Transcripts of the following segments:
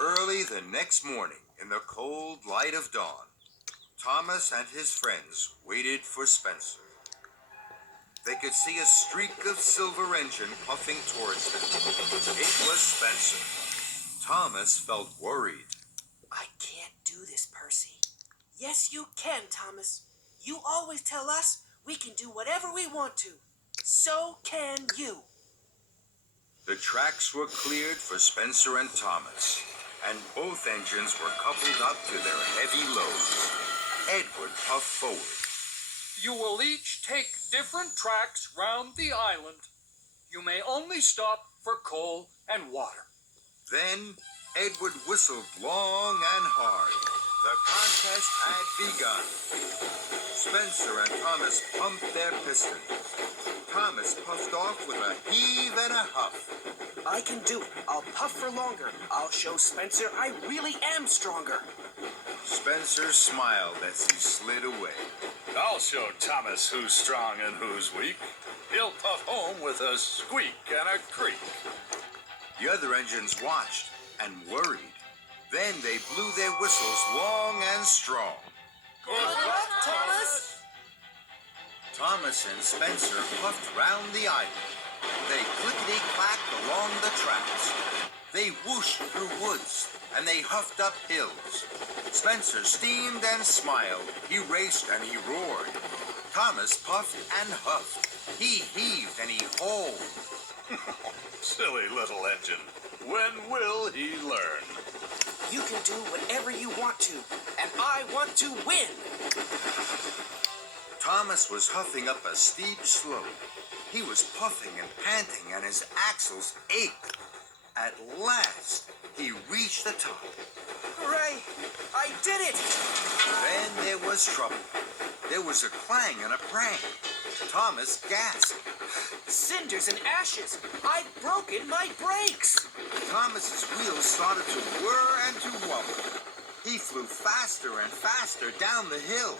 Early the next morning, in the cold light of dawn, Thomas and his friends waited for Spencer. They could see a streak of silver engine puffing towards them. It was Spencer. Thomas felt worried. I can't do this, Percy. Yes, you can, Thomas. You always tell us we can do whatever we want to. So can you. The tracks were cleared for Spencer and Thomas, and both engines were coupled up to their heavy loads. Edward puffed forward. You will each take different tracks round the island. You may only stop for coal and water. Then Edward whistled long and hard. The contest had begun. Spencer and Thomas pumped their pistons. Thomas puffed off with a heave and a huff. I can do it. I'll puff for longer. I'll show Spencer I really am stronger. Spencer smiled as he slid away. I'll show Thomas who's strong and who's weak. He'll puff home with a squeak and a creak. The other engines watched and worried. Then they blew their whistles long and strong. Good luck, Thomas! Thomas and Spencer puffed round the island. They clickety-clacked along the tracks. They whooshed through woods, and they huffed up hills. Spencer steamed and smiled. He raced and he roared. Thomas puffed and huffed. He heaved and he hauled. Silly little engine. When will he learn? You can do whatever you want to, and I want to win! Thomas was huffing up a steep slope. He was puffing and panting, and his axles ached. At last, he reached the top. Hooray! I did it! Then there was trouble. There was a clang and a prang. Thomas gasped. Cinders and ashes! I've broken my brakes! Thomas's wheels started to whir and to wobble. He flew faster and faster down the hill.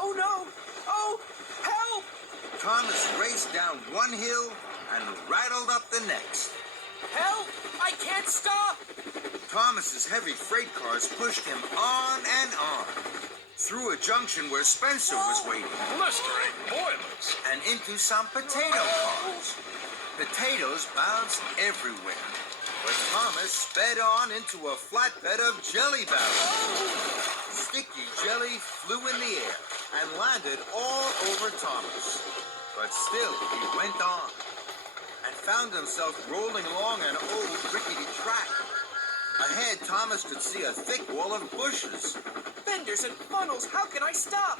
Oh no! Oh, help! Thomas raced down one hill and rattled up the next. Help! I can't stop! Thomas's heavy freight cars pushed him on and on, through a junction where Spencer was waiting, Blistering boilers. and into some potato cars. Potatoes bounced everywhere, but Thomas sped on into a flatbed of jelly barrels. Sticky jelly flew in the air and landed all over Thomas. But still he went on and found himself rolling along an old rickety track. Ahead, Thomas could see a thick wall of bushes. Fenders and funnels, how can I stop?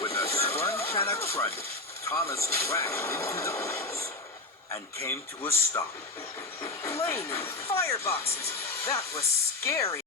With a scrunch and a crunch, Thomas crashed into the bushes and came to a stop. Flaming fireboxes! That was scary.